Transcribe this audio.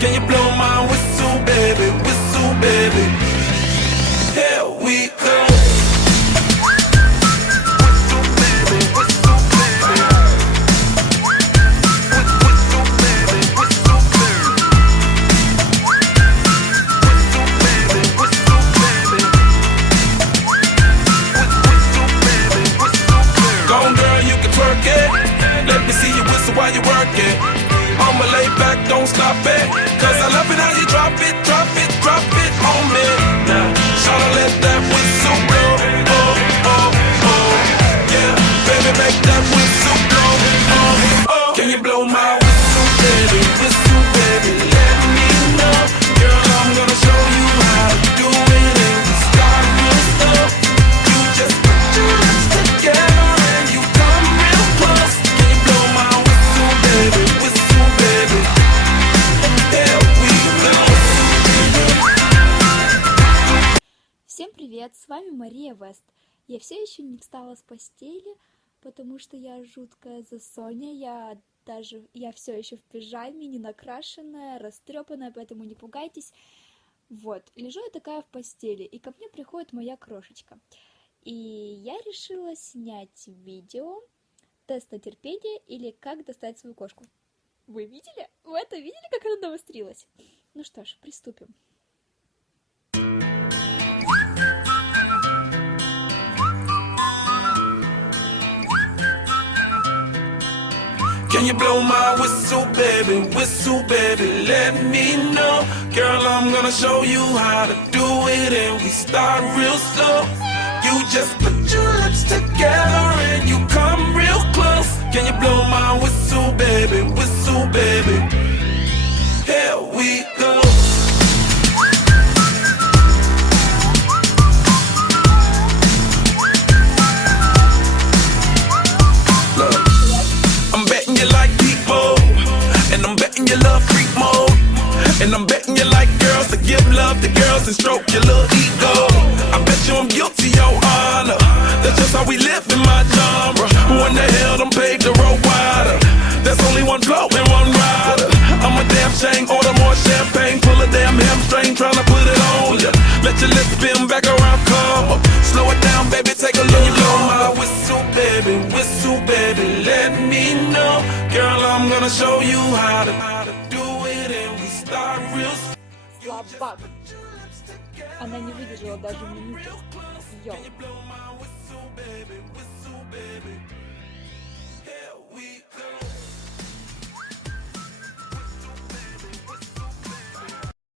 Can you blow my whistle, baby, whistle, baby? Here we go. Whistle, baby, whistle, baby. Whistle, baby, whistle, baby. Whistle, baby, whistle, baby. Whistle, baby, whistle, baby. Go on, girl, you can twerk it. Let me see you whistle while you work it. I'ma lay back, don't stop it. Cause I love it how you drop it, drop it, drop it on me. Now, tryna let that whistle blow. Oh, oh, oh. Yeah, baby, make that whistle blow. Oh, oh. Can you blow my whistle, baby? Whistle, baby, let me know. Girl, I'm gonna show you how to do it. And we start real slow. You just put your lips together and you come real close. Can you blow my whistle, baby? Whistle, baby. Here we go. Всем привет, с вами Мария Вест. Я все еще не встала с постели, потому что я жуткая засоня, я все еще в пижаме, не накрашенная, растрепанная, поэтому не пугайтесь. Вот, лежу я такая в постели, и ко мне приходит моя крошечка. И я решила снять видео «Тест на терпение» или «Как достать свою кошку». Вы видели? Вы это видели, как она навострилась? Ну что ж, приступим. Can you blow my whistle, baby, let me know. Girl, I'm gonna show you how to do it and we start real slow. You just put your lips together and you come real close. Can you blow my whistle, baby, here we go. I'm betting you like people, and I'm betting you love freak mode, and I'm betting you like girls to give love to girls and stroke your little ego. I bet you I'm guilty, your honor. That's just how we live in my genre. Who in the hell done paved the road wider? There's only one flow and one rider. I'm a damn shame, order more champagne, pull a damn hamstring, tryna put it on ya. Let your lips spin back around, come up. Slow it down, baby, take a look. You blow my whistle, baby, let me know. Girl, I'm gonna show you how to do it and we start real slow. Слабак. Она не выдержала даже минуты. Йоу. Can you blow my whistle, baby,